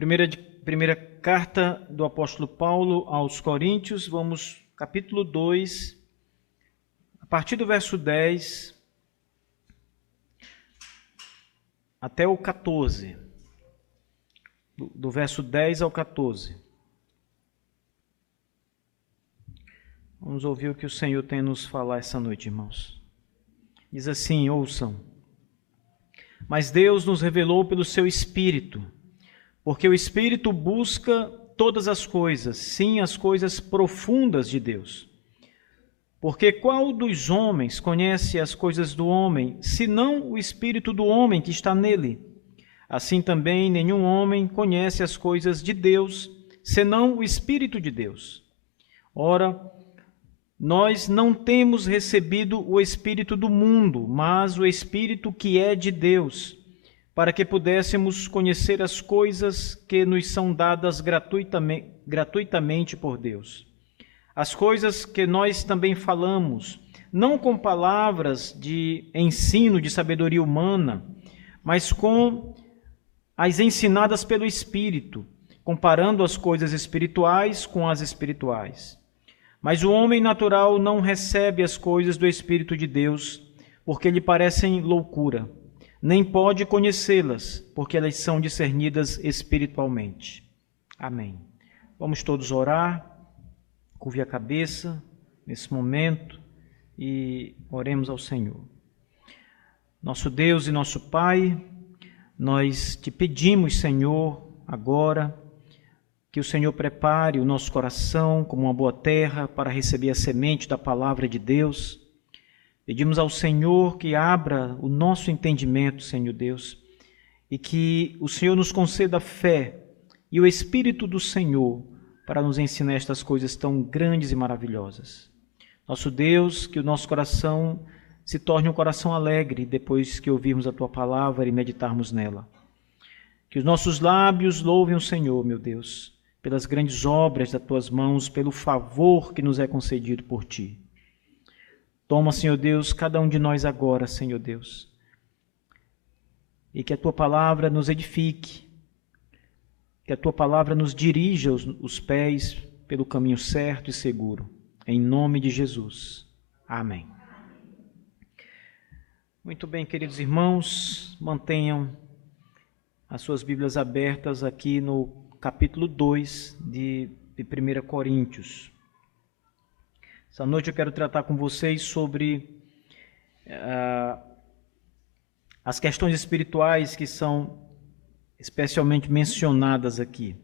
Primeira carta do apóstolo Paulo aos Coríntios, vamos, capítulo 2, a partir do verso 10 até o 14. Do verso 10 ao 14. Vamos ouvir o que o Senhor tem a nos falar essa noite, irmãos. Diz assim, ouçam. Mas Deus nos revelou pelo seu Espírito, porque o Espírito busca todas as coisas, sim, as coisas profundas de Deus. Porque qual dos homens conhece as coisas do homem, senão o Espírito do homem que está nele? Assim também nenhum homem conhece as coisas de Deus, senão o Espírito de Deus. Ora, nós não temos recebido o Espírito do mundo, mas o Espírito que é de Deus, para que pudéssemos conhecer as coisas que nos são dadas gratuitamente por Deus. As coisas que nós também falamos, não com palavras de ensino de sabedoria humana, mas com as ensinadas pelo Espírito, comparando as coisas espirituais com as espirituais. Mas o homem natural não recebe as coisas do Espírito de Deus, porque lhe parecem loucura, nem pode conhecê-las, porque elas são discernidas espiritualmente. Amém. Vamos todos orar, curve a cabeça nesse momento e oremos ao Senhor. Nosso Deus e nosso Pai, nós te pedimos, Senhor, agora, que o Senhor prepare o nosso coração como uma boa terra para receber a semente da palavra de Deus. Pedimos ao Senhor que abra o nosso entendimento, Senhor Deus, e que o Senhor nos conceda fé e o Espírito do Senhor para nos ensinar estas coisas tão grandes e maravilhosas. Nosso Deus, que o nosso coração se torne um coração alegre depois que ouvirmos a Tua palavra e meditarmos nela. Que os nossos lábios louvem o Senhor, meu Deus, pelas grandes obras das Tuas mãos, pelo favor que nos é concedido por Ti. Toma, Senhor Deus, cada um de nós agora, Senhor Deus, e que a Tua palavra nos edifique, que a Tua palavra nos dirija os pés pelo caminho certo e seguro, em nome de Jesus. Amém. Muito bem, queridos irmãos, mantenham as suas Bíblias abertas aqui no capítulo 2 de 1 Coríntios. Essa noite eu quero tratar com vocês sobre as questões espirituais que são especialmente mencionadas aqui.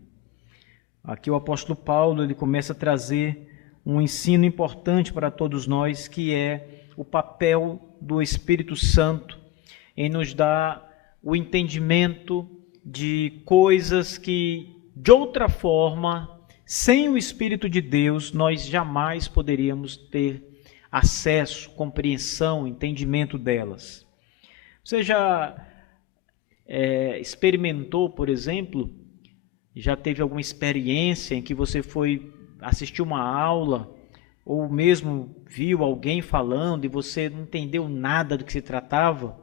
Aqui o apóstolo Paulo ele começa a trazer um ensino importante para todos nós, que é o papel do Espírito Santo em nos dar o entendimento de coisas que, de outra forma, sem o Espírito de Deus, nós jamais poderíamos ter acesso, compreensão, entendimento delas. Você já experimentou, por exemplo, já teve alguma experiência em que você foi assistir uma aula ou mesmo viu alguém falando e você não entendeu nada do que se tratava?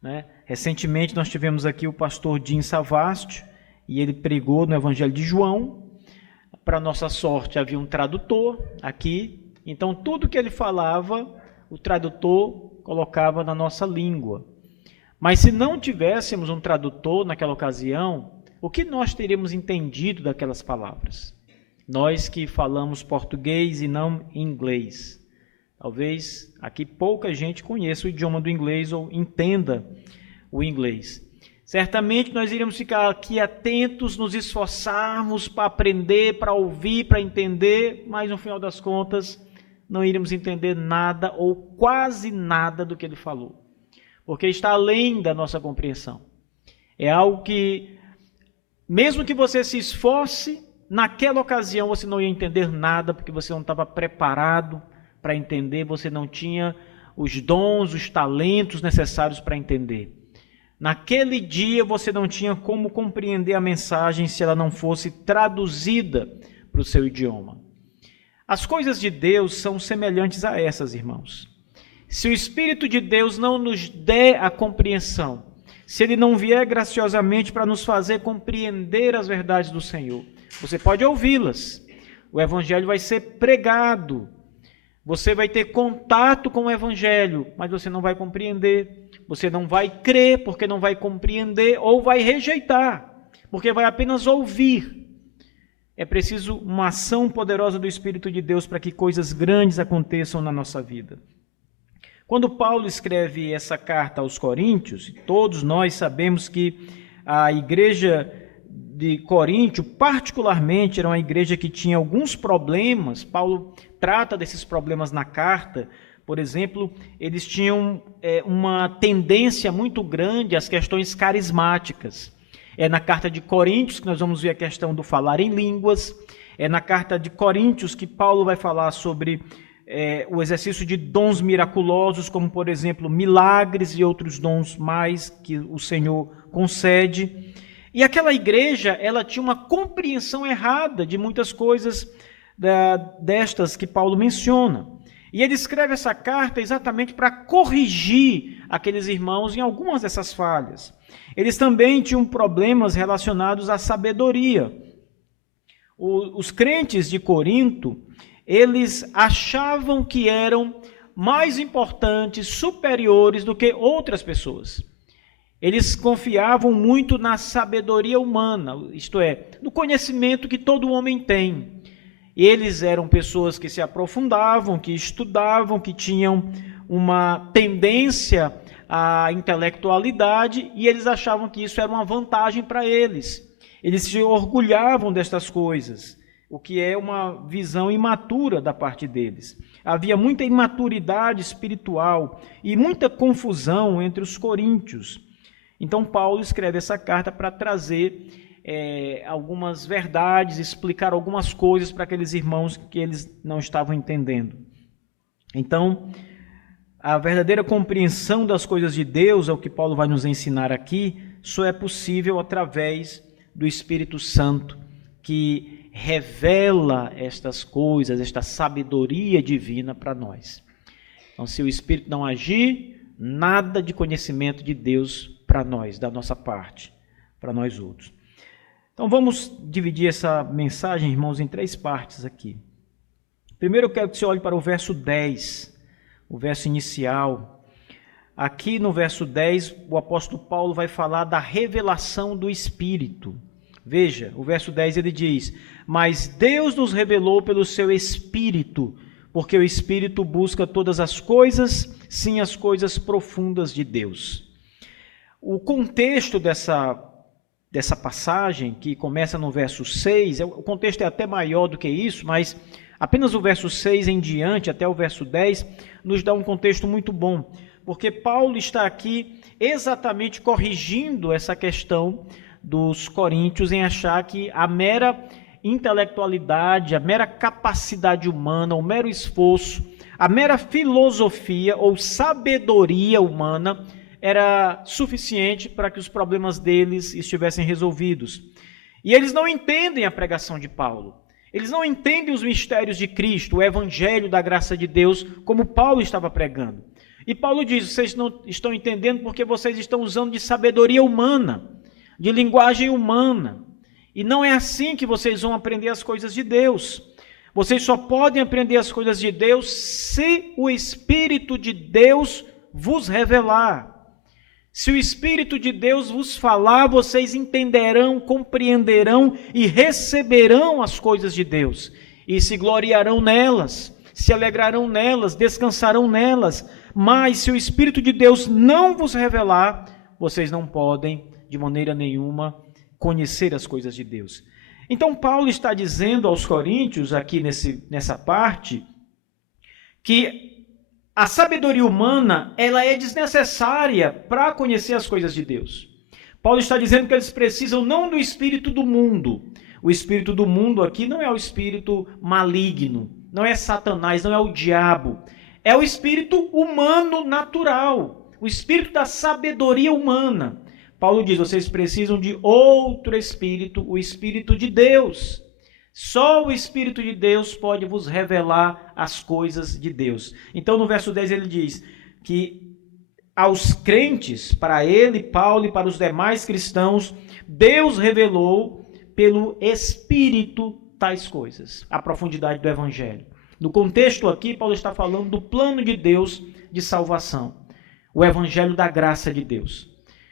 Né? Recentemente nós tivemos aqui o pastor Jim Savastio e ele pregou no Evangelho de João. Para nossa sorte, havia um tradutor aqui, então tudo que ele falava, o tradutor colocava na nossa língua. Mas se não tivéssemos um tradutor naquela ocasião, o que nós teríamos entendido daquelas palavras? Nós que falamos português e não inglês. Talvez aqui pouca gente conheça o idioma do inglês ou entenda o inglês. Certamente nós iríamos ficar aqui atentos, nos esforçarmos para aprender, para ouvir, para entender, mas no final das contas não iríamos entender nada ou quase nada do que ele falou, porque está além da nossa compreensão. É algo que, mesmo que você se esforce, naquela ocasião você não ia entender nada, porque você não estava preparado para entender, você não tinha os dons, os talentos necessários para entender. Naquele dia você não tinha como compreender a mensagem se ela não fosse traduzida para o seu idioma. As coisas de Deus são semelhantes a essas, irmãos. Se o Espírito de Deus não nos der a compreensão, se ele não vier graciosamente para nos fazer compreender as verdades do Senhor. Você pode ouvi-las, o Evangelho vai ser pregado, você vai ter contato com o Evangelho, mas você não vai compreender, você não vai crer porque não vai compreender, ou vai rejeitar, porque vai apenas ouvir. É preciso uma ação poderosa do Espírito de Deus para que coisas grandes aconteçam na nossa vida. Quando Paulo escreve essa carta aos Coríntios, todos nós sabemos que a igreja de Coríntio, particularmente, era uma igreja que tinha alguns problemas. Paulo trata desses problemas na carta. Por exemplo, eles tinham uma tendência muito grande às questões carismáticas. É na carta de Coríntios que nós vamos ver a questão do falar em línguas. É na carta de Coríntios que Paulo vai falar sobre o exercício de dons miraculosos, como, por exemplo, milagres e outros dons mais que o Senhor concede. E aquela igreja, ela tinha uma compreensão errada de muitas coisas destas que Paulo menciona. E ele escreve essa carta exatamente para corrigir aqueles irmãos em algumas dessas falhas. Eles também tinham problemas relacionados à sabedoria. Os crentes de Corinto, eles achavam que eram mais importantes, superiores do que outras pessoas. Eles confiavam muito na sabedoria humana, isto é, no conhecimento que todo homem tem. Eles eram pessoas que se aprofundavam, que estudavam, que tinham uma tendência à intelectualidade, e eles achavam que isso era uma vantagem para eles. Eles se orgulhavam destas coisas, o que é uma visão imatura da parte deles. Havia muita imaturidade espiritual e muita confusão entre os coríntios. Então Paulo escreve essa carta para trazer algumas verdades, explicar algumas coisas para aqueles irmãos que eles não estavam entendendo. Então, a verdadeira compreensão das coisas de Deus, é o que Paulo vai nos ensinar aqui, só é possível através do Espírito Santo, que revela estas coisas, esta sabedoria divina para nós. Então, se o Espírito não agir, nada de conhecimento de Deus para nós, da nossa parte, para nós outros. Então, vamos dividir essa mensagem, irmãos, em 3 partes aqui. Primeiro, eu quero que você olhe para o verso 10, o verso inicial. Aqui no verso 10, o apóstolo Paulo vai falar da revelação do Espírito. Veja, o verso 10 ele diz: mas Deus nos revelou pelo seu Espírito, porque o Espírito busca todas as coisas, sim, as coisas profundas de Deus. O contexto dessa passagem, que começa no verso 6, o contexto é até maior do que isso, mas apenas o verso 6 em diante, até o verso 10, nos dá um contexto muito bom, porque Paulo está aqui exatamente corrigindo essa questão dos coríntios em achar que a mera intelectualidade, a mera capacidade humana, o mero esforço, a mera filosofia ou sabedoria humana era suficiente para que os problemas deles estivessem resolvidos. E eles não entendem a pregação de Paulo. Eles não entendem os mistérios de Cristo, o evangelho da graça de Deus, como Paulo estava pregando. E Paulo diz: vocês não estão entendendo porque vocês estão usando de sabedoria humana, de linguagem humana. E não é assim que vocês vão aprender as coisas de Deus. Vocês só podem aprender as coisas de Deus se o Espírito de Deus vos revelar. Se o Espírito de Deus vos falar, vocês entenderão, compreenderão e receberão as coisas de Deus. E se gloriarão nelas, se alegrarão nelas, descansarão nelas. Mas se o Espírito de Deus não vos revelar, vocês não podem, de maneira nenhuma, conhecer as coisas de Deus. Então Paulo está dizendo aos coríntios, aqui nessa parte, que a sabedoria humana, ela é desnecessária para conhecer as coisas de Deus. Paulo está dizendo que eles precisam não do espírito do mundo. O espírito do mundo aqui não é o espírito maligno, não é Satanás, não é o diabo. É o espírito humano natural, o espírito da sabedoria humana. Paulo diz: vocês precisam de outro espírito, o Espírito de Deus. Só o Espírito de Deus pode vos revelar as coisas de Deus. Então, no verso 10 ele diz que aos crentes, para ele, Paulo e para os demais cristãos, Deus revelou pelo Espírito tais coisas, a profundidade do Evangelho. No contexto aqui, Paulo está falando do plano de Deus de salvação, o Evangelho da graça de Deus.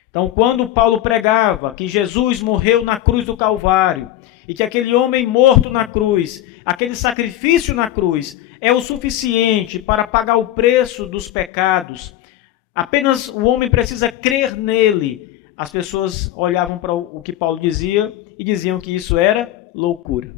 Então, quando Paulo pregava que Jesus morreu na cruz do Calvário e que aquele homem morto na cruz, aquele sacrifício na cruz, é o suficiente para pagar o preço dos pecados, apenas o homem precisa crer nele, as pessoas olhavam para o que Paulo dizia e diziam que isso era loucura.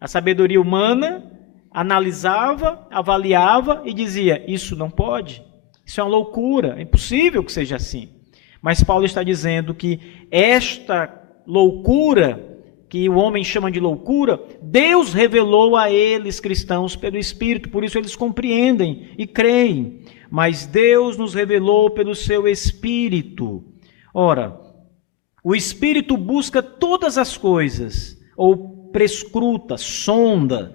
A sabedoria humana analisava, avaliava e dizia, isso não pode, isso é uma loucura, é impossível que seja assim. Mas Paulo está dizendo que esta loucura, que o homem chama de loucura, Deus revelou a eles, cristãos, pelo Espírito, por isso eles compreendem e creem. Mas Deus nos revelou pelo seu Espírito. Ora, o Espírito busca todas as coisas, ou prescruta, sonda,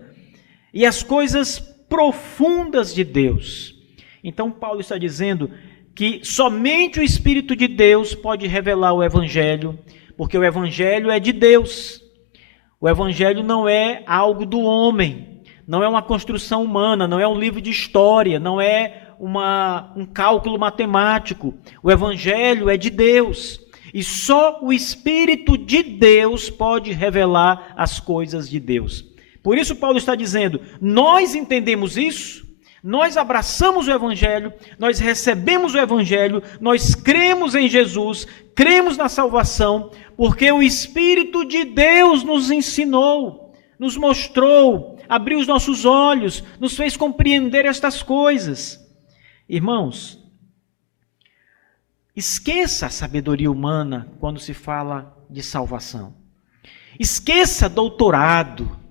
e as coisas profundas de Deus. Então Paulo está dizendo que somente o Espírito de Deus pode revelar o Evangelho, porque o Evangelho é de Deus. O Evangelho não é algo do homem, não é uma construção humana, não é um livro de história, não é um cálculo matemático. O Evangelho é de Deus. E só o Espírito de Deus pode revelar as coisas de Deus. Por isso Paulo está dizendo, nós entendemos isso, nós abraçamos o Evangelho, nós recebemos o Evangelho, nós cremos em Jesus, cremos na salvação, porque o Espírito de Deus nos ensinou, nos mostrou, abriu os nossos olhos, nos fez compreender estas coisas. Irmãos, esqueça a sabedoria humana quando se fala de salvação. Esqueça doutorado.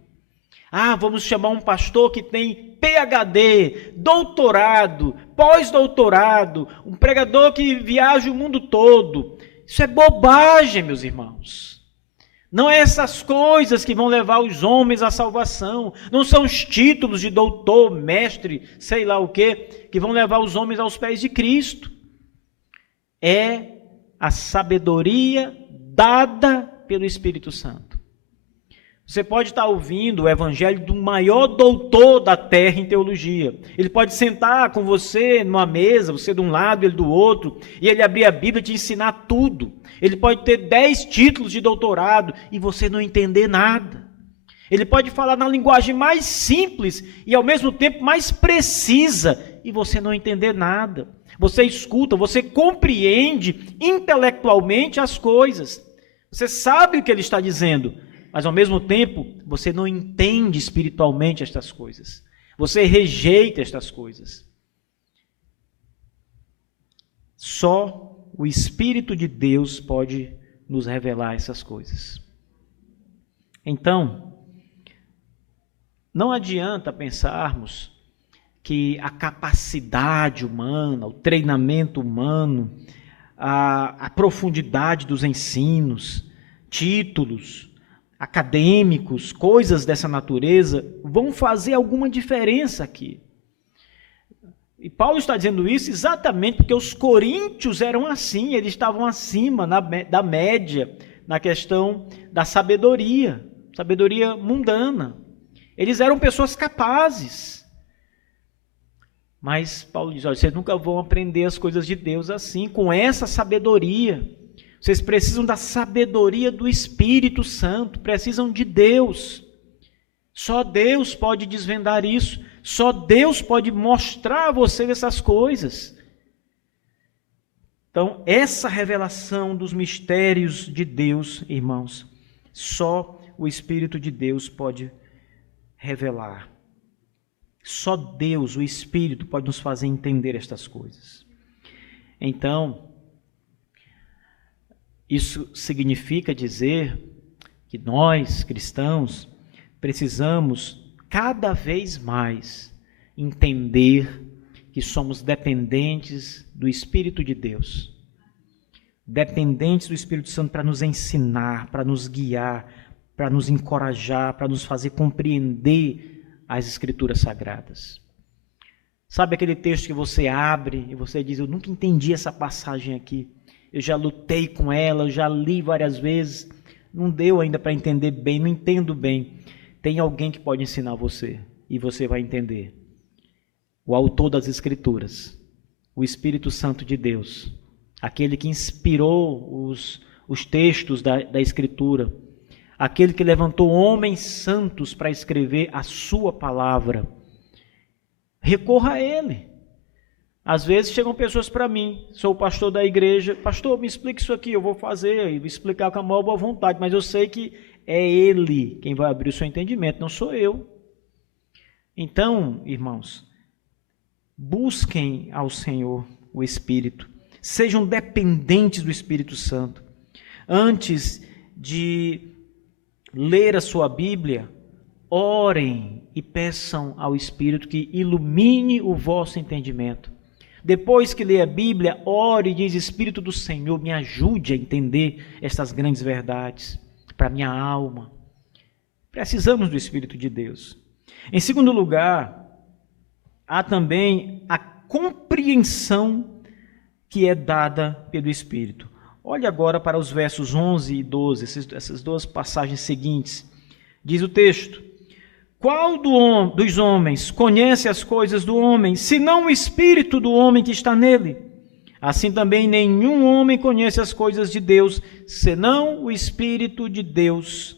Vamos chamar um pastor que tem PhD, doutorado, pós-doutorado, um pregador que viaja o mundo todo. Isso é bobagem, meus irmãos. Não é essas coisas que vão levar os homens à salvação. Não são os títulos de doutor, mestre, sei lá o quê, que vão levar os homens aos pés de Cristo. É a sabedoria dada pelo Espírito Santo. Você pode estar ouvindo o evangelho do maior doutor da terra em teologia. Ele pode sentar com você numa mesa, você de um lado, ele do outro, e ele abrir a Bíblia e te ensinar tudo. Ele pode ter 10 títulos de doutorado e você não entender nada. Ele pode falar na linguagem mais simples e ao mesmo tempo mais precisa e você não entender nada. Você escuta, você compreende intelectualmente as coisas. Você sabe o que ele está dizendo, mas ao mesmo tempo você não entende espiritualmente estas coisas. Você rejeita estas coisas. Só o Espírito de Deus pode nos revelar essas coisas. Então, não adianta pensarmos que a capacidade humana, o treinamento humano, a profundidade dos ensinos, títulos acadêmicos, coisas dessa natureza, vão fazer alguma diferença aqui. E Paulo está dizendo isso exatamente porque os coríntios eram assim, eles estavam acima da média na questão da sabedoria mundana. Eles eram pessoas capazes. Mas Paulo diz, olha, vocês nunca vão aprender as coisas de Deus assim, com essa sabedoria. Vocês precisam da sabedoria do Espírito Santo, precisam de Deus. Só Deus pode desvendar isso, só Deus pode mostrar a vocês essas coisas. Então, essa revelação dos mistérios de Deus, irmãos, só o Espírito de Deus pode revelar. Só Deus, o Espírito, pode nos fazer entender estas coisas. Então, isso significa dizer que nós, cristãos, precisamos cada vez mais entender que somos dependentes do Espírito de Deus. Dependentes do Espírito Santo para nos ensinar, para nos guiar, para nos encorajar, para nos fazer compreender as Escrituras Sagradas. Sabe aquele texto que você abre e você diz, eu nunca entendi essa passagem aqui. Eu já lutei com ela, eu já li várias vezes. Não deu ainda para entender bem, não entendo bem. Tem alguém que pode ensinar você e você vai entender. O autor das Escrituras, o Espírito Santo de Deus, aquele que inspirou os textos da Escritura, aquele que levantou homens santos para escrever a sua palavra. Recorra a Ele. Às vezes chegam pessoas para mim, sou o pastor da igreja, pastor, me explica isso aqui, eu vou fazer, e vou explicar com a maior boa vontade, mas eu sei que é Ele quem vai abrir o seu entendimento, não sou eu. Então, irmãos, busquem ao Senhor o Espírito, sejam dependentes do Espírito Santo. Antes de ler a sua Bíblia, orem e peçam ao Espírito que ilumine o vosso entendimento. Depois que lê a Bíblia, ore e diz, Espírito do Senhor, me ajude a entender estas grandes verdades para a minha alma. Precisamos do Espírito de Deus. Em segundo lugar, há também a compreensão que é dada pelo Espírito. Olhe agora para os versos 11 e 12, essas duas passagens seguintes. Diz o texto, qual dos homens conhece as coisas do homem, senão o Espírito do homem que está nele? Assim também nenhum homem conhece as coisas de Deus, senão o Espírito de Deus.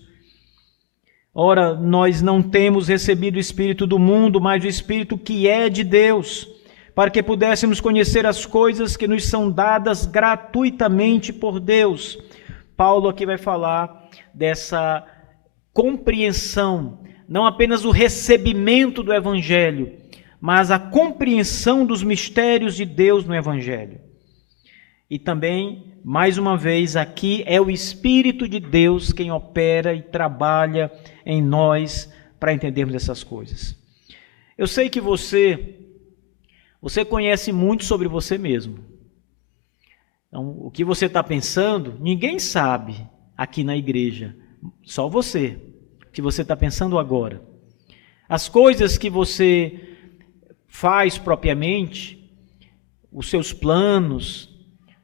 Ora, nós não temos recebido o Espírito do mundo, mas o Espírito que é de Deus, para que pudéssemos conhecer as coisas que nos são dadas gratuitamente por Deus. Paulo aqui vai falar dessa compreensão, não apenas o recebimento do Evangelho, mas a compreensão dos mistérios de Deus no Evangelho. E também, mais uma vez, aqui é o Espírito de Deus quem opera e trabalha em nós para entendermos essas coisas. Eu sei que você conhece muito sobre você mesmo. Então, o que você está pensando, ninguém sabe aqui na igreja, só você. O que você está pensando agora. As coisas que você faz propriamente, os seus planos,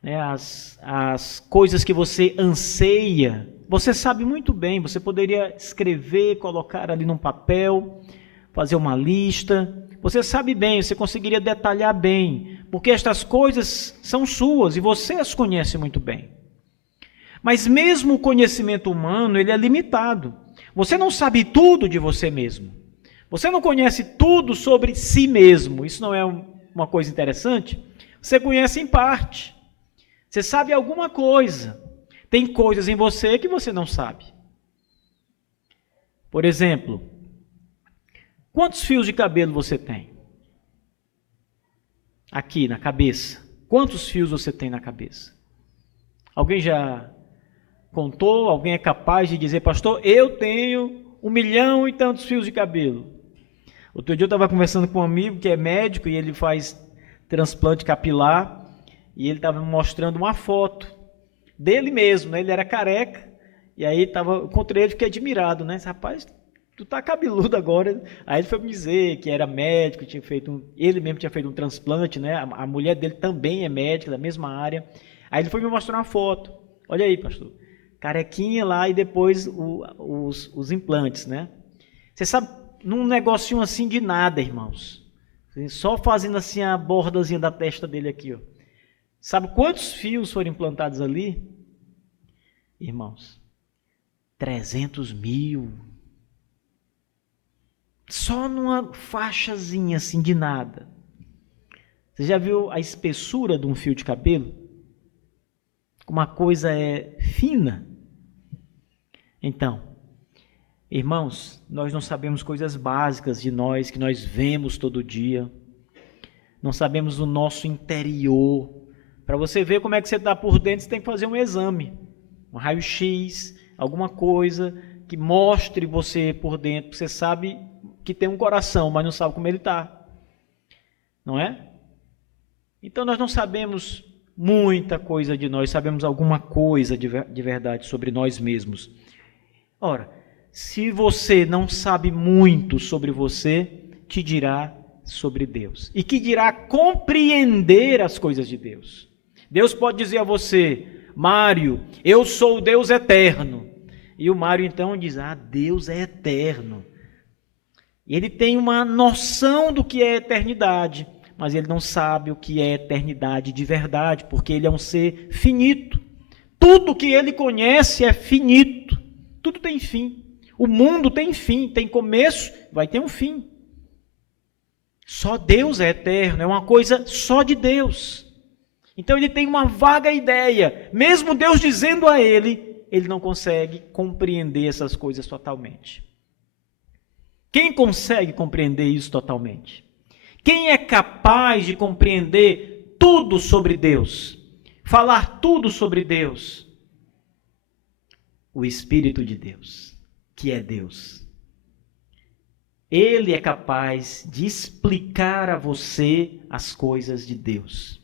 né, as coisas que você anseia, você sabe muito bem, você poderia escrever, colocar ali num papel, fazer uma lista, você sabe bem, você conseguiria detalhar bem, porque estas coisas são suas e você as conhece muito bem. Mas mesmo o conhecimento humano, ele é limitado. Você não sabe tudo de você mesmo. Você não conhece tudo sobre si mesmo. Isso não é uma coisa interessante? Você conhece em parte. Você sabe alguma coisa. Tem coisas em você que você não sabe. Por exemplo, quantos fios de cabelo você tem? Aqui na cabeça. Quantos fios você tem na cabeça? Alguém já contou? Alguém é capaz de dizer, pastor, eu tenho 1 milhão e tantos fios de cabelo? Outro dia eu estava conversando com um amigo que é médico e ele faz transplante capilar e ele estava me mostrando uma foto dele mesmo, né? Ele era careca e aí eu encontrei ele e fiquei admirado, né? Rapaz, tu tá cabeludo agora. Aí ele foi me dizer que era médico, ele mesmo tinha feito um transplante, né? A mulher dele também é médica, da mesma área. Aí ele foi me mostrar uma foto. Olha aí, pastor. Carequinha lá e depois os implantes, né? Você sabe, num negocinho assim de nada, irmãos. Só fazendo assim a bordazinha da testa dele aqui, ó. Sabe quantos fios foram implantados ali? Irmãos, 300 mil. Só numa faixazinha assim de nada. Você já viu a espessura de um fio de cabelo? Uma coisa é fina. Então, irmãos, nós não sabemos coisas básicas de nós, que nós vemos todo dia. Não sabemos o nosso interior. Para você ver como é que você está por dentro, você tem que fazer um exame. Um raio-x, alguma coisa que mostre você por dentro. Você sabe que tem um coração, mas não sabe como ele está. Não é? Então, nós não sabemos muita coisa de nós, sabemos alguma coisa de verdade sobre nós mesmos. Ora, se você não sabe muito sobre você, te dirá sobre Deus. E que dirá compreender as coisas de Deus. Deus pode dizer a você: Mário, eu sou o Deus eterno. E o Mário então diz: Deus é eterno. Ele tem uma noção do que é eternidade, mas ele não sabe o que é eternidade de verdade, porque ele é um ser finito. Tudo que ele conhece é finito. Tudo tem fim. O mundo tem fim, tem começo, vai ter um fim. Só Deus é eterno, é uma coisa só de Deus. Então ele tem uma vaga ideia. Mesmo Deus dizendo a ele, ele não consegue compreender essas coisas totalmente. Quem consegue compreender isso totalmente? Quem é capaz de compreender tudo sobre Deus? Falar tudo sobre Deus? O Espírito de Deus, que é Deus. Ele é capaz de explicar a você as coisas de Deus.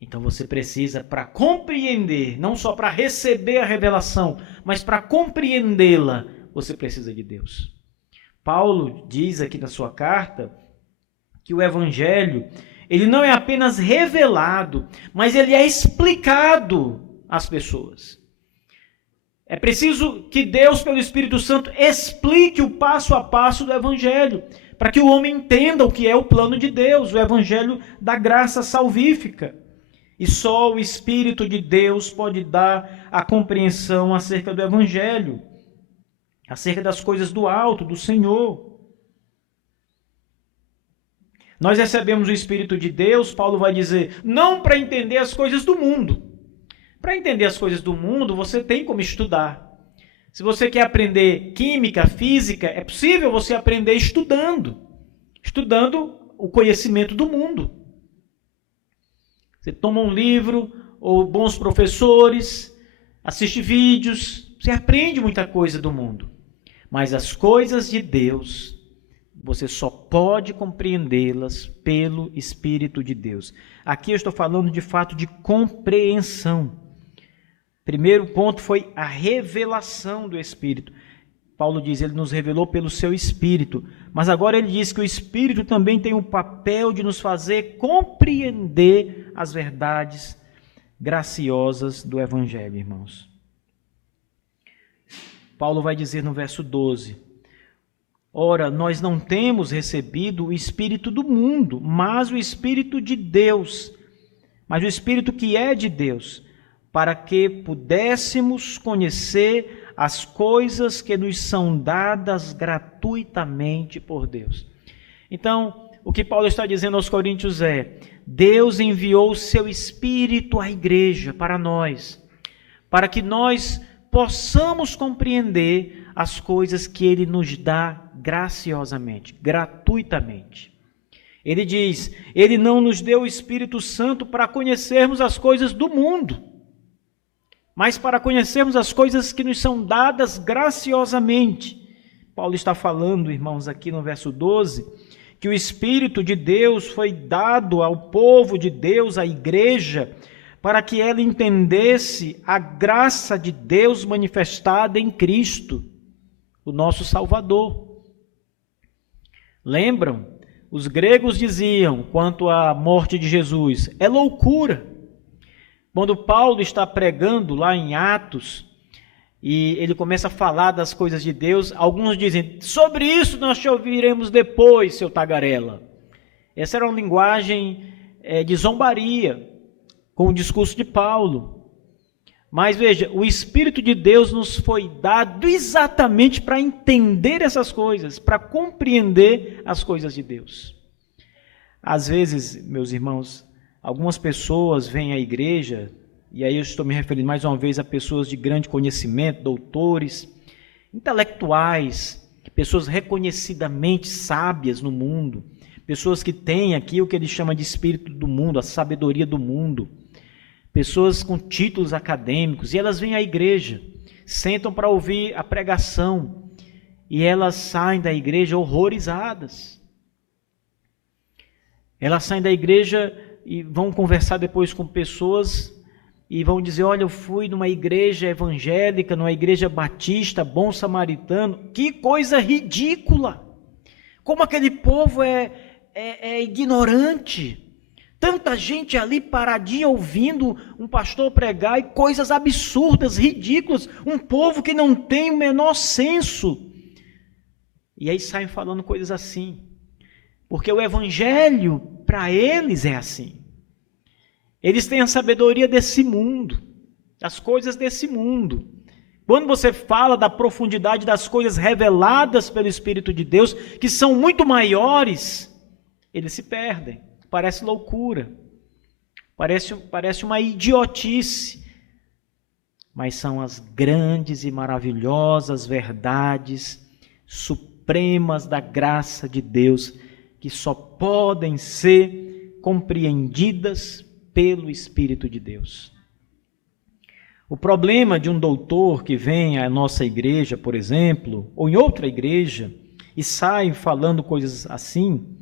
Então você precisa, para compreender, não só para receber a revelação, mas para compreendê-la, você precisa de Deus. Paulo diz aqui na sua carta que o Evangelho, ele não é apenas revelado, mas ele é explicado às pessoas. É preciso que Deus, pelo Espírito Santo, explique o passo a passo do Evangelho, para que o homem entenda o que é o plano de Deus, o Evangelho da graça salvífica. E só o Espírito de Deus pode dar a compreensão acerca do Evangelho, acerca das coisas do alto, do Senhor. Nós recebemos o Espírito de Deus, Paulo vai dizer, não para entender as coisas do mundo. Para entender as coisas do mundo, você tem como estudar. Se você quer aprender química, física, é possível você aprender estudando o conhecimento do mundo. Você toma um livro, ou bons professores, assiste vídeos, você aprende muita coisa do mundo. Mas as coisas de Deus, você só pode compreendê-las pelo Espírito de Deus. Aqui eu estou falando de fato de compreensão. Primeiro ponto foi a revelação do Espírito. Paulo diz, ele nos revelou pelo seu Espírito. Mas agora ele diz que o Espírito também tem o papel de nos fazer compreender as verdades graciosas do Evangelho, irmãos. Paulo vai dizer no verso 12, ora, nós não temos recebido o Espírito do mundo, mas o Espírito de Deus, mas o Espírito que é de Deus, para que pudéssemos conhecer as coisas que nos são dadas gratuitamente por Deus. Então, o que Paulo está dizendo aos coríntios é, Deus enviou o seu Espírito à igreja, para nós, para que nós possamos compreender as coisas que Ele nos dá graciosamente, gratuitamente. Ele diz, Ele não nos deu o Espírito Santo para conhecermos as coisas do mundo, mas para conhecermos as coisas que nos são dadas graciosamente. Paulo está falando, irmãos, aqui no verso 12, que o Espírito de Deus foi dado ao povo de Deus, à igreja, para que ela entendesse a graça de Deus manifestada em Cristo, o nosso Salvador. Lembram? Os gregos diziam, quanto à morte de Jesus, é loucura. Quando Paulo está pregando lá em Atos, e ele começa a falar das coisas de Deus, alguns dizem, sobre isso nós te ouviremos depois, seu tagarela. Essa era uma linguagem de zombaria, com o discurso de Paulo. Mas veja, o Espírito de Deus nos foi dado exatamente para entender essas coisas, para compreender as coisas de Deus. Às vezes, meus irmãos, algumas pessoas vêm à igreja, e aí eu estou me referindo mais uma vez a pessoas de grande conhecimento, doutores, intelectuais, pessoas reconhecidamente sábias no mundo, pessoas que têm aqui o que ele chama de espírito do mundo, a sabedoria do mundo, pessoas com títulos acadêmicos, e elas vêm à igreja, sentam para ouvir a pregação, e elas saem da igreja horrorizadas. Elas saem da igreja e vão conversar depois com pessoas e vão dizer, olha, eu fui numa igreja evangélica, numa igreja batista, bom samaritano, que coisa ridícula! Como aquele povo é ignorante. Tanta gente ali paradinha ouvindo um pastor pregar e coisas absurdas, ridículas. Um povo que não tem o menor senso. E aí saem falando coisas assim. Porque o evangelho, para eles, é assim. Eles têm a sabedoria desse mundo, as coisas desse mundo. Quando você fala da profundidade das coisas reveladas pelo Espírito de Deus, que são muito maiores, eles se perdem. Parece loucura, parece uma idiotice, mas são as grandes e maravilhosas verdades supremas da graça de Deus, que só podem ser compreendidas pelo Espírito de Deus. O problema de um doutor que vem à nossa igreja, por exemplo, ou em outra igreja, e sai falando coisas assim,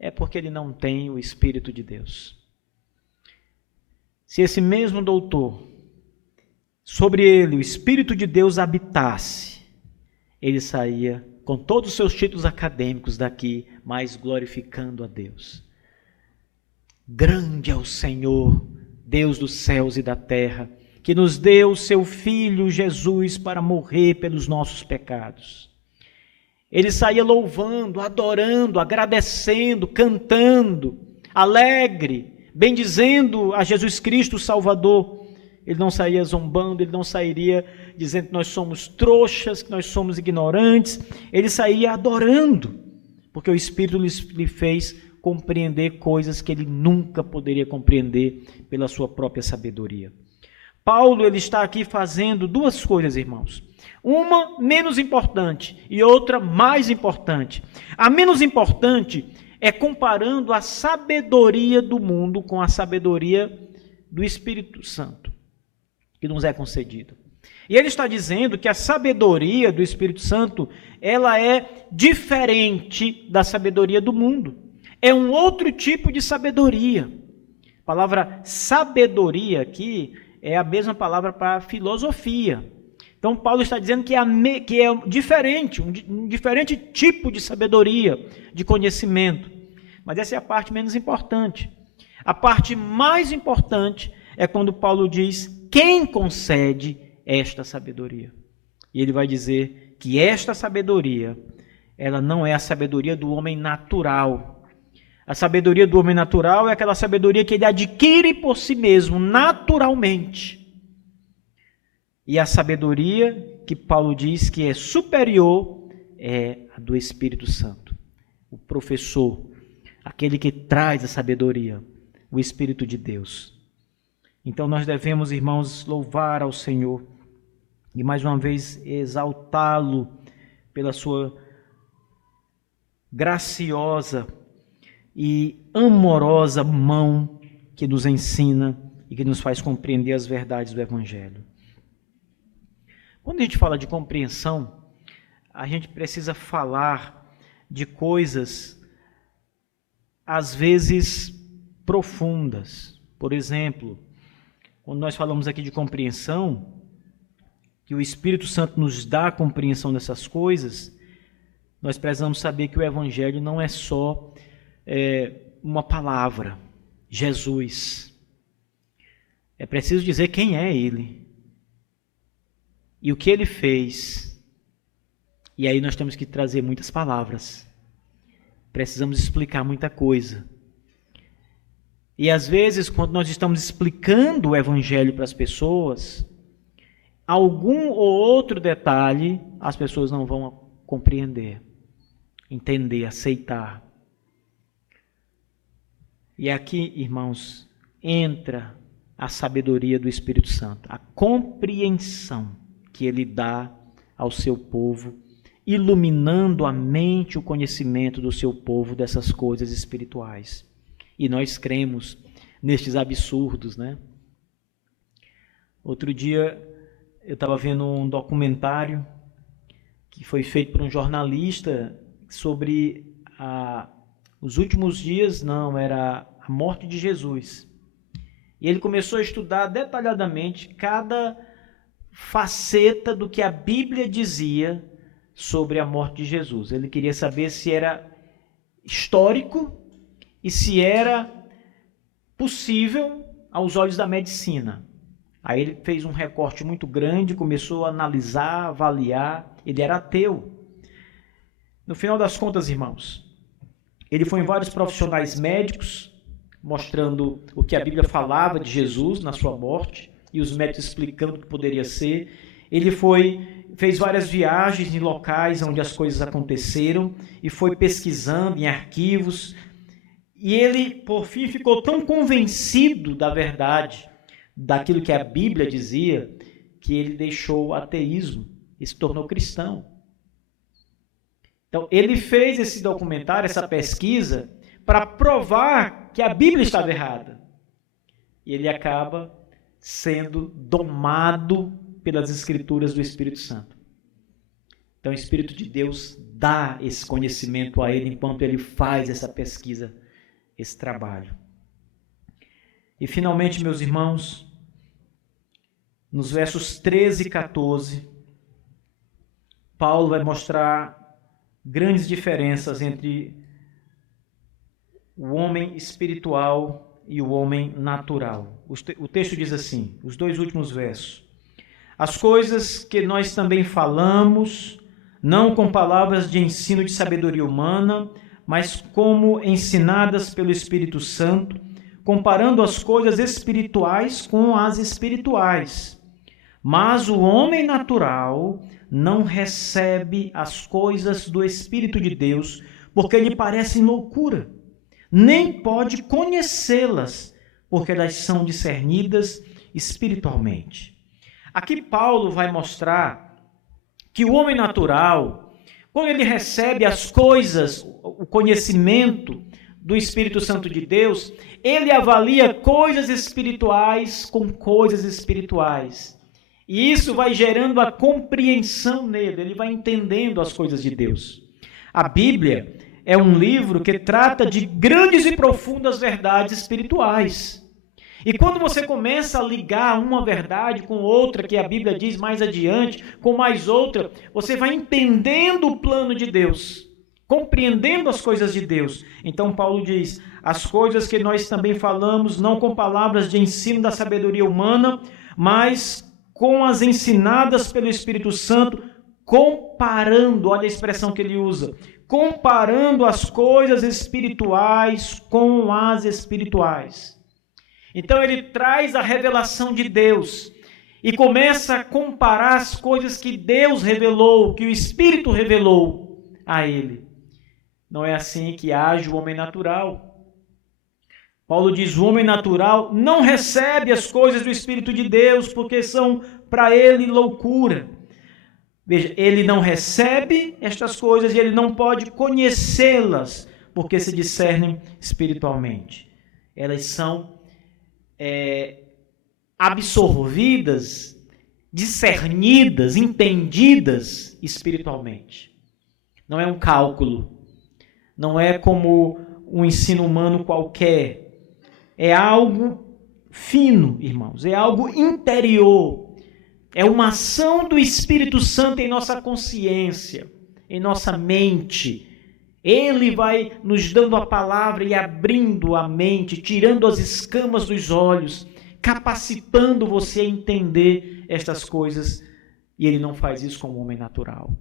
é porque ele não tem o Espírito de Deus. Se esse mesmo doutor, sobre ele o Espírito de Deus habitasse, ele saía com todos os seus títulos acadêmicos daqui, mas glorificando a Deus. Grande é o Senhor, Deus dos céus e da terra, que nos deu seu Filho Jesus para morrer pelos nossos pecados. Ele saía louvando, adorando, agradecendo, cantando, alegre, bendizendo a Jesus Cristo, o Salvador. Ele não saía zombando, ele não sairia dizendo que nós somos trouxas, que nós somos ignorantes. Ele saía adorando, porque o Espírito lhe fez compreender coisas que ele nunca poderia compreender pela sua própria sabedoria. Paulo, ele está aqui fazendo duas coisas, irmãos. Uma menos importante e outra mais importante. A menos importante é comparando a sabedoria do mundo com a sabedoria do Espírito Santo, que nos é concedida. E ele está dizendo que a sabedoria do Espírito Santo, ela é diferente da sabedoria do mundo. É um outro tipo de sabedoria. A palavra sabedoria aqui é a mesma palavra para filosofia. Então, Paulo está dizendo que é diferente, um diferente tipo de sabedoria, de conhecimento. Mas essa é a parte menos importante. A parte mais importante é quando Paulo diz quem concede esta sabedoria. E ele vai dizer que esta sabedoria, ela não é a sabedoria do homem natural. A sabedoria do homem natural é aquela sabedoria que ele adquire por si mesmo, naturalmente. E a sabedoria que Paulo diz que é superior é a do Espírito Santo. O professor, aquele que traz a sabedoria, o Espírito de Deus. Então nós devemos, irmãos, louvar ao Senhor e mais uma vez exaltá-lo pela sua graciosa e amorosa mão que nos ensina e que nos faz compreender as verdades do Evangelho. Quando a gente fala de compreensão, a gente precisa falar de coisas, às vezes, profundas. Por exemplo, quando nós falamos aqui de compreensão, que o Espírito Santo nos dá a compreensão dessas coisas, nós precisamos saber que o Evangelho não é só uma palavra, Jesus. É preciso dizer quem é Ele e o que Ele fez. E aí nós temos que trazer muitas palavras. Precisamos explicar muita coisa. E às vezes, quando nós estamos explicando o Evangelho para as pessoas, algum ou outro detalhe as pessoas não vão compreender, entender, aceitar. E aqui, irmãos, entra a sabedoria do Espírito Santo, a compreensão que Ele dá ao seu povo, iluminando a mente e o conhecimento do seu povo dessas coisas espirituais. E nós cremos nestes absurdos, né? Outro dia eu estava vendo um documentário que foi feito por um jornalista sobre os últimos dias, era a morte de Jesus. E ele começou a estudar detalhadamente cada faceta do que a Bíblia dizia sobre a morte de Jesus. Ele queria saber se era histórico e se era possível aos olhos da medicina. Aí ele fez um recorte muito grande, começou a analisar, avaliar. Ele era ateu. No final das contas, irmãos, ele foi em vários profissionais médicos, mostrando o que a Bíblia falava de Jesus na sua morte, e os médicos explicando o que poderia ser. Ele fez várias viagens em locais onde as coisas aconteceram, e foi pesquisando em arquivos, e ele, por fim, ficou tão convencido da verdade, daquilo que a Bíblia dizia, que ele deixou o ateísmo e se tornou cristão. Então, ele fez esse documentário, essa pesquisa, para provar que a Bíblia estava errada. E ele acaba sendo domado pelas Escrituras do Espírito Santo. Então, o Espírito de Deus dá esse conhecimento a ele enquanto ele faz essa pesquisa, esse trabalho. E, finalmente, meus irmãos, nos versos 13 e 14, Paulo vai mostrar grandes diferenças entre o homem espiritual e o homem natural. O texto diz assim, os dois últimos versos: as coisas que nós também falamos, não com palavras de ensino de sabedoria humana, mas como ensinadas pelo Espírito Santo, comparando as coisas espirituais com as espirituais. Mas o homem natural não recebe as coisas do Espírito de Deus, porque lhe parecem loucura, nem pode conhecê-las, porque elas são discernidas espiritualmente. Aqui Paulo vai mostrar que o homem natural, quando ele recebe as coisas, o conhecimento do Espírito Santo de Deus, ele avalia coisas espirituais com coisas espirituais. E isso vai gerando a compreensão nele, ele vai entendendo as coisas de Deus. A Bíblia é um livro que trata de grandes e profundas verdades espirituais. E quando você começa a ligar uma verdade com outra, que a Bíblia diz mais adiante, com mais outra, você vai entendendo o plano de Deus, compreendendo as coisas de Deus. Então Paulo diz, as coisas que nós também falamos, não com palavras de ensino da sabedoria humana, mas com as ensinadas pelo Espírito Santo, comparando, olha a expressão que ele usa, comparando as coisas espirituais com as espirituais. Então ele traz a revelação de Deus e começa a comparar as coisas que Deus revelou, que o Espírito revelou a ele. Não é assim que age o homem natural. Paulo diz, o homem natural não recebe as coisas do Espírito de Deus, porque são para ele loucura. Veja, ele não recebe estas coisas e ele não pode conhecê-las, porque se discernem espiritualmente. Elas são absorvidas, discernidas, entendidas espiritualmente. Não é um cálculo, não é como um ensino humano qualquer. É algo fino, irmãos, é algo interior. É uma ação do Espírito Santo em nossa consciência, em nossa mente. Ele vai nos dando a palavra e abrindo a mente, tirando as escamas dos olhos, capacitando você a entender estas coisas. E ele não faz isso com o homem natural.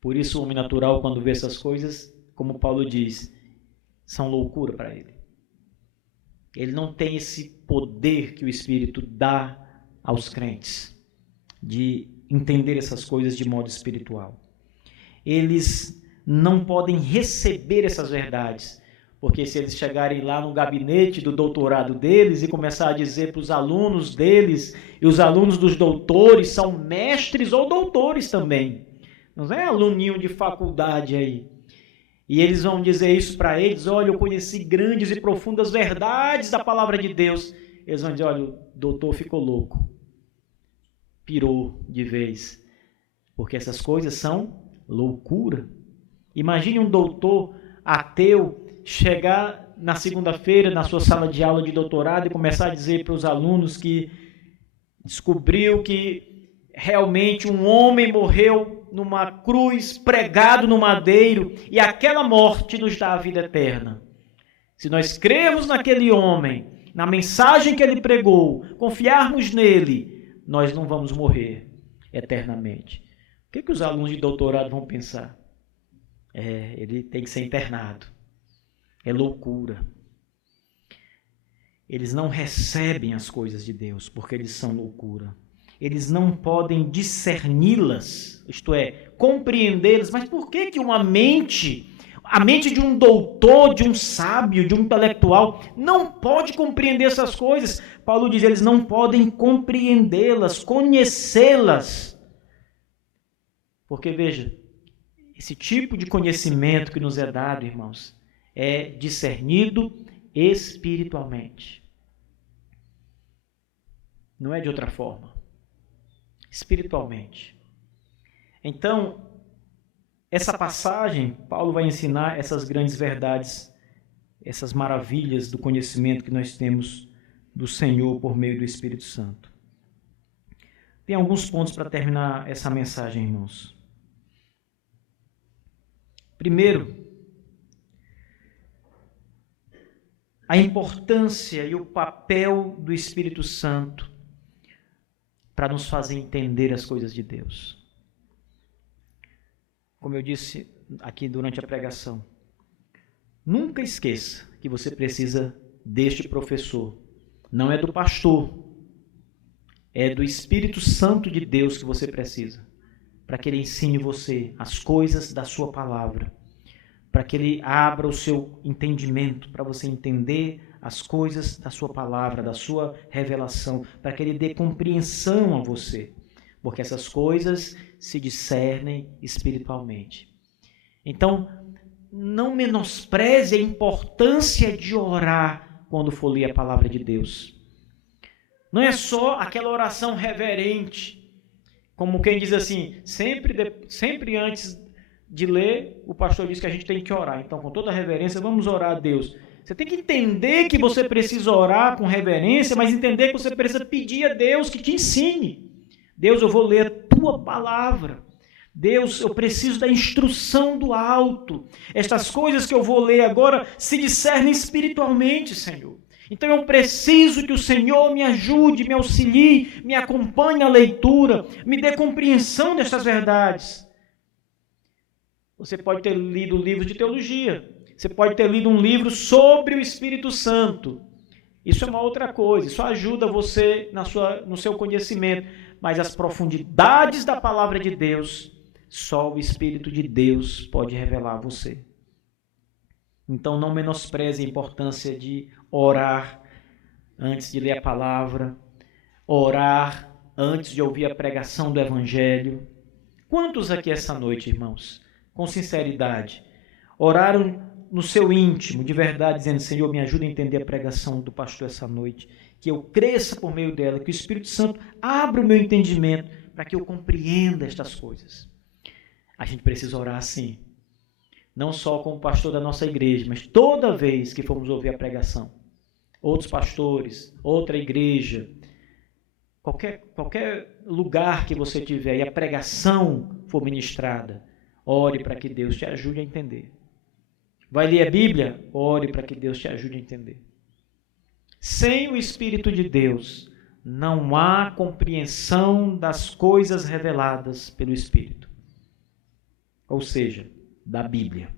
Por isso o homem natural, quando vê essas coisas, como Paulo diz, são loucura para ele. Ele não tem esse poder que o Espírito dá aos crentes, de entender essas coisas de modo espiritual. Eles não podem receber essas verdades, porque se eles chegarem lá no gabinete do doutorado deles e começar a dizer para os alunos deles, e os alunos dos doutores são mestres ou doutores também, não é aluninho de faculdade aí, e eles vão dizer isso para eles, olha, eu conheci grandes e profundas verdades da palavra de Deus, eles vão dizer, olha, o doutor ficou louco, pirou de vez, porque essas coisas são loucura. Imagine um doutor ateu chegar na segunda-feira na sua sala de aula de doutorado e começar a dizer para os alunos que descobriu que realmente um homem morreu numa cruz, pregado no madeiro, e aquela morte nos dá a vida eterna. Se nós crermos naquele homem, na mensagem que ele pregou, confiarmos nele, nós não vamos morrer eternamente. O que os alunos de doutorado vão pensar? Ele tem que ser internado. É loucura. Eles não recebem as coisas de Deus, porque eles são loucura. Eles não podem discerni-las, isto é, compreendê-las. Mas por que uma mente, a mente de um doutor, de um sábio, de um intelectual, não pode compreender essas coisas? Paulo diz, eles não podem compreendê-las, conhecê-las. Porque, veja, esse tipo de conhecimento que nos é dado, irmãos, é discernido espiritualmente. Não é de outra forma. Espiritualmente. Então, essa passagem, Paulo vai ensinar essas grandes verdades, essas maravilhas do conhecimento que nós temos do Senhor por meio do Espírito Santo. Tem alguns pontos para terminar essa mensagem, irmãos. Primeiro, a importância e o papel do Espírito Santo para nos fazer entender as coisas de Deus. Como eu disse aqui durante a pregação, nunca esqueça que você precisa deste professor. Não é do pastor, é do Espírito Santo de Deus que você precisa, para que ele ensine você as coisas da sua palavra, para que ele abra o seu entendimento, para você entender as coisas da sua palavra, da sua revelação, para que ele dê compreensão a você, porque essas coisas se discernem espiritualmente. Então, não menospreze a importância de orar quando for ler a palavra de Deus. Não é só aquela oração reverente, como quem diz assim, sempre antes de ler, o pastor diz que a gente tem que orar. Então, com toda reverência, vamos orar a Deus. Você tem que entender que você precisa orar com reverência, mas entender que você precisa pedir a Deus que te ensine. Deus, eu vou ler a tua palavra. Deus, eu preciso da instrução do alto. Estas coisas que eu vou ler agora se discernem espiritualmente, Senhor. Então eu preciso que o Senhor me ajude, me auxilie, me acompanhe na leitura, me dê compreensão destas verdades. Você pode ter lido livros de teologia, você pode ter lido um livro sobre o Espírito Santo. Isso é uma outra coisa, isso ajuda você no seu conhecimento. Mas as profundidades da palavra de Deus, só o Espírito de Deus pode revelar a você. Então não menospreze a importância de orar antes de ler a palavra, orar antes de ouvir a pregação do Evangelho. Quantos aqui essa noite, irmãos, com sinceridade, oraram no seu íntimo, de verdade, dizendo, Senhor, me ajuda a entender a pregação do pastor essa noite, que eu cresça por meio dela, que o Espírito Santo abra o meu entendimento para que eu compreenda estas coisas. A gente precisa orar assim, não só como pastor da nossa igreja, mas toda vez que formos ouvir a pregação, outros pastores, outra igreja, qualquer lugar que você tiver e a pregação for ministrada, ore para que Deus te ajude a entender. Vai ler a Bíblia? Ore para que Deus te ajude a entender. Sem o Espírito de Deus, não há compreensão das coisas reveladas pelo Espírito. Ou seja, da Bíblia.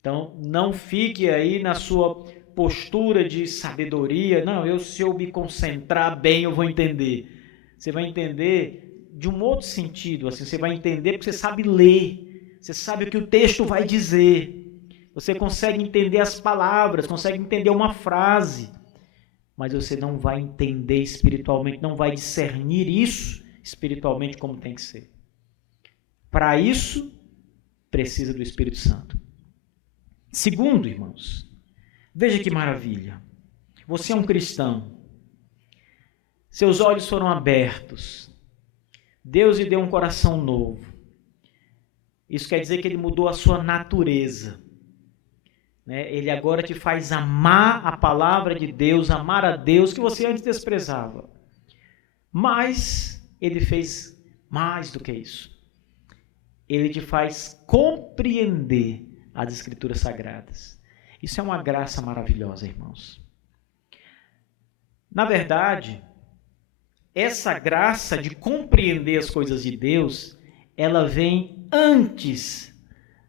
Então, não fique aí na sua postura de sabedoria. Não, se eu me concentrar bem, eu vou entender. Você vai entender de um outro sentido. Assim, você vai entender porque você sabe ler. Você sabe o que o texto vai dizer. Você consegue entender as palavras, consegue entender uma frase. Mas você não vai entender espiritualmente, não vai discernir isso espiritualmente como tem que ser. Para isso, precisa do Espírito Santo. Segundo, irmãos, veja que maravilha. Você é um cristão. Seus olhos foram abertos. Deus lhe deu um coração novo. Isso quer dizer que ele mudou a sua natureza. Ele agora te faz amar a palavra de Deus, amar a Deus que você antes desprezava. Mas ele fez Mais do que isso. Ele te faz compreender as Escrituras Sagradas. Isso é uma graça maravilhosa, irmãos. Na verdade, essa graça de compreender as coisas de Deus, ela vem antes,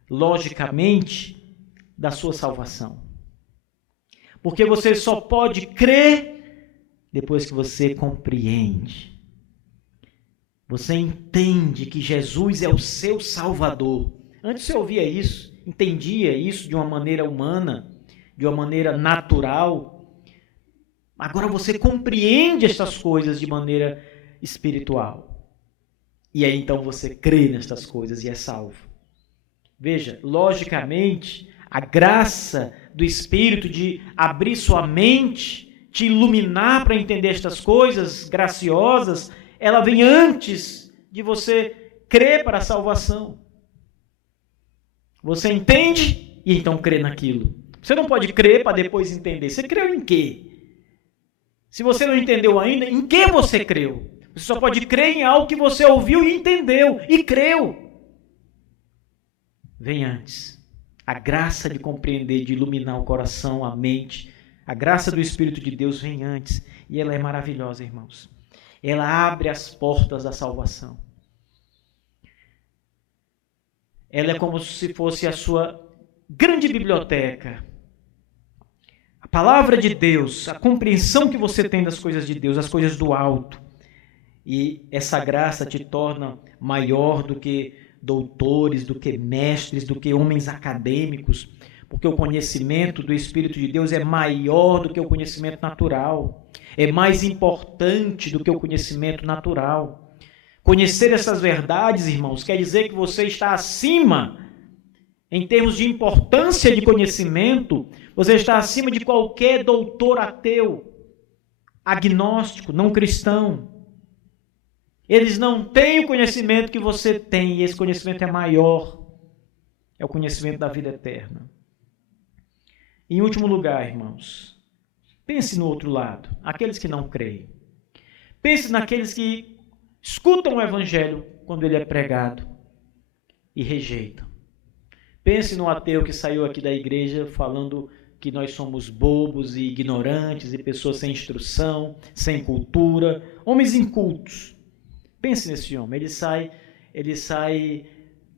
logicamente, da sua salvação. Porque você só pode crer depois que você compreende. Você entende que Jesus é o seu Salvador. Antes você ouvia isso, entendia isso de uma maneira humana, de uma maneira natural. Agora você compreende estas coisas de maneira espiritual. E aí então você crê nestas coisas e é salvo. Veja, logicamente, a graça do Espírito de abrir sua mente, te iluminar para entender estas coisas graciosas, ela vem antes de você crer para a salvação. Você entende e então crê naquilo. Você não pode crer para depois entender. Você creu em quê? Se você não entendeu ainda, em que você creu? Você só pode crer em algo que você ouviu e entendeu e creu. Vem antes. A graça de compreender, de iluminar o coração, a mente, a graça do Espírito de Deus vem antes. E ela é maravilhosa, irmãos. Ela abre as portas da salvação. Ela é como se fosse a sua grande biblioteca. A palavra de Deus, a compreensão que você tem das coisas de Deus, as coisas do alto. E essa graça te torna maior do que doutores, do que mestres, do que homens acadêmicos, porque o conhecimento do Espírito de Deus é maior do que o conhecimento natural, é mais importante do que o conhecimento natural. Conhecer essas verdades, irmãos, quer dizer que você está acima, em termos de importância de conhecimento, você está acima de qualquer doutor ateu, agnóstico, não cristão. Eles não têm o conhecimento que você tem, e esse conhecimento é maior. É o conhecimento da vida eterna. Em último lugar, irmãos, pense no outro lado, aqueles que não creem. Pense naqueles que escutam o Evangelho quando ele é pregado e rejeitam. Pense no ateu que saiu aqui da igreja falando que nós somos bobos e ignorantes e pessoas sem instrução, sem cultura, homens incultos. Pense nesse homem, ele sai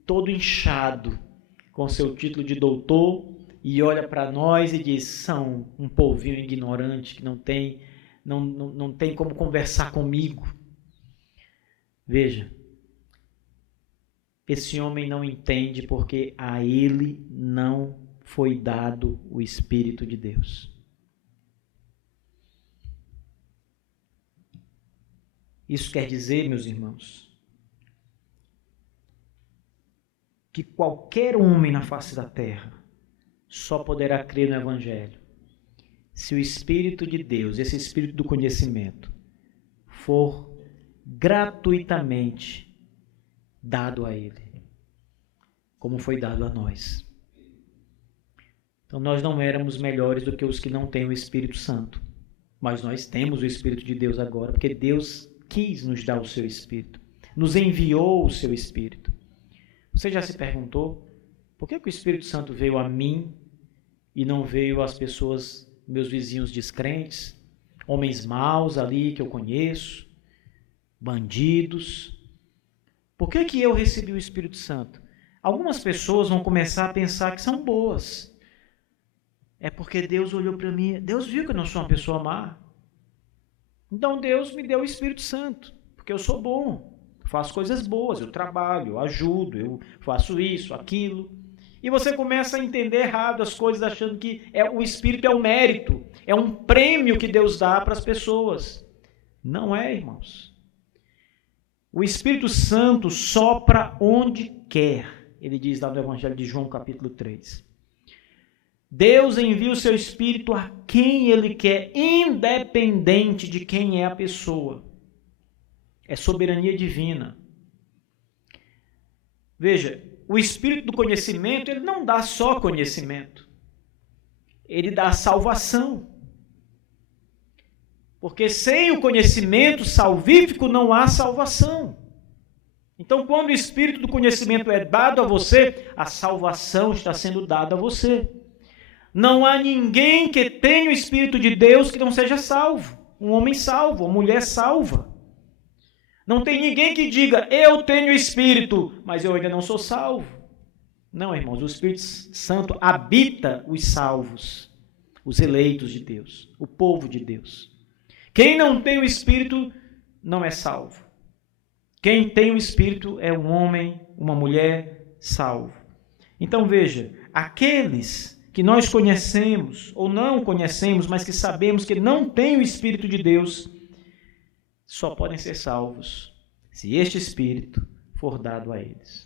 todo inchado com seu título de doutor e olha para nós e diz, são um povinho ignorante que não tem como conversar comigo. Veja, esse homem não entende porque a ele não foi dado o Espírito de Deus. Isso quer dizer, meus irmãos, que qualquer homem na face da terra só poderá crer no Evangelho se o Espírito de Deus, esse Espírito do conhecimento, for gratuitamente dado a ele, como foi dado a nós. Então nós não éramos melhores do que os que não têm o Espírito Santo, mas nós temos o Espírito de Deus agora, porque Deus quis nos dar o seu Espírito, nos enviou o seu Espírito. Você já se perguntou por que o Espírito Santo veio a mim e não veio às pessoas, meus vizinhos descrentes, homens maus ali que eu conheço, bandidos? Por que eu recebi o Espírito Santo? Algumas pessoas vão começar a pensar que são boas. É porque Deus olhou para mim, Deus viu que eu não sou uma pessoa má. Então Deus me deu o Espírito Santo, porque eu sou bom, faço coisas boas, eu trabalho, eu ajudo, eu faço isso, aquilo. E você começa a entender errado as coisas, achando que o Espírito é um mérito, é um prêmio que Deus dá para as pessoas. Não é, irmãos. O Espírito Santo sopra onde quer, ele diz lá no Evangelho de João, capítulo 3. Deus envia o seu Espírito a quem ele quer, independente de quem é a pessoa. É soberania divina. Veja, o Espírito do conhecimento, ele não dá só conhecimento. Ele dá salvação. Porque sem o conhecimento salvífico não há salvação. Então, quando o espírito do conhecimento é dado a você, a salvação está sendo dada a você. Não há ninguém que tenha o espírito de Deus que não seja salvo. Um homem salvo, uma mulher salva. Não tem ninguém que diga, eu tenho o espírito, mas eu ainda não sou salvo. Não, irmãos, o Espírito Santo habita os salvos, os eleitos de Deus, o povo de Deus. Quem não tem o espírito não é salvo. Quem tem o espírito é um homem, uma mulher salvo. Então veja, aqueles que nós conhecemos ou não conhecemos, mas que sabemos que não têm o espírito de Deus, só podem ser salvos se este espírito for dado a eles,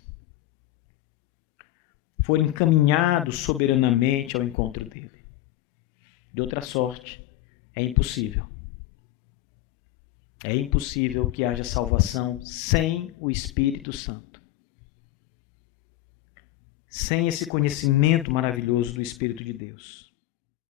for encaminhado soberanamente ao encontro dele. De outra sorte, é impossível. É impossível que haja salvação sem o Espírito Santo. Sem esse conhecimento maravilhoso do Espírito de Deus.